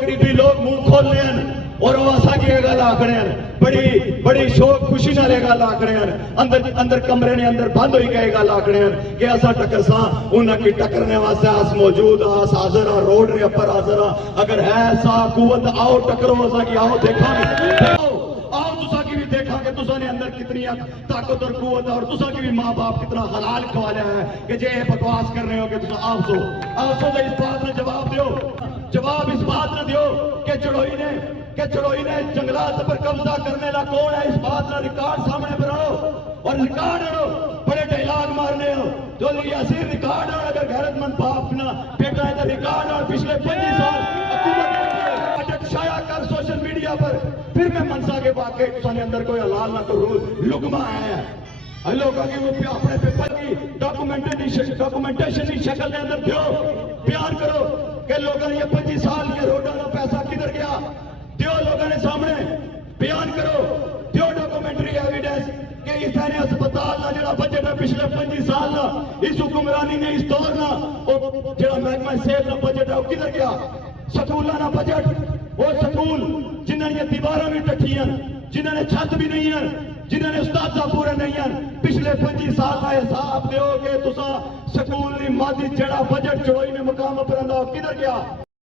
करीबी लोग मुंह खोलने हैं और वो असा की गल आखने हैं, बड़ी शौक खुशी नाल ये गल आखने हैं, अंदर कमरे ने अंदर बंद होई गए गल आखने हैं कि असा टक्कर सा उन्हां की टक्करने वास्ते अस मौजूद आ, अस हाजिर आ, रोड रे ऊपर हाजिर आ। अगर है सा कुवत आओ टक्करो असा की आओ देखांगे, आओ तुसा की भी देखांगे तुसा ने अंदर कितनी ताकत और कुवत है और तुसा की भी माँ बाप कितना हलाल खवाया है कि जे बकवास कर रहे हो कि तुसा आप सो इस बात ने जवाब दियो, जवाब इस बात ने दियो कि चढ़ोई ने जंगलात पर कब्जा करने ला कौन है, इस बात का रिकॉर्ड सामने बनाओ और रिकॉर्ड करो। बड़े डायलॉग मारने हो जो ऐसे रिकॉर्ड है, अगर गैरतमंद बाप ना बेटा है तो रिकॉर्ड और पिछले 25 साल हुकूमत शाया कर सोशल मीडिया पर, फिर मैं मनसा के वाकई तुसाने अंदर कोई हलाल ना कोई लुकमा आया है लोगों की वो अपने पेपर की डॉक्यूमेंटेशन की शक्ल के अंदर दियो, बयान करो कि लोगों ने ये 25 साल ये रोडों का पैसा किधर गया, दियो लोगों ने सामने बयान करो, दियो डॉक्यूमेंट्री एविडेंस कि इस तरह अस्पताल का जो बजट है पिछले 25 साल का इस हुक्मरानी ने इस दौर का जो महकमा सेहत का बजट है वो किधर गया, स्कूलों का बजट, वो स्कूल जिन्होंने दीवारें भी टठियां, जिन्होंने छत भी नहीं है, जिन्होंने उस्ताद पूरे नहीं है, पिछले 25 साल का हिसाब दो कि तुसा स्कूल की मादी जड़ा बजट चढ़ोई ने मुकाम पर किधर गया।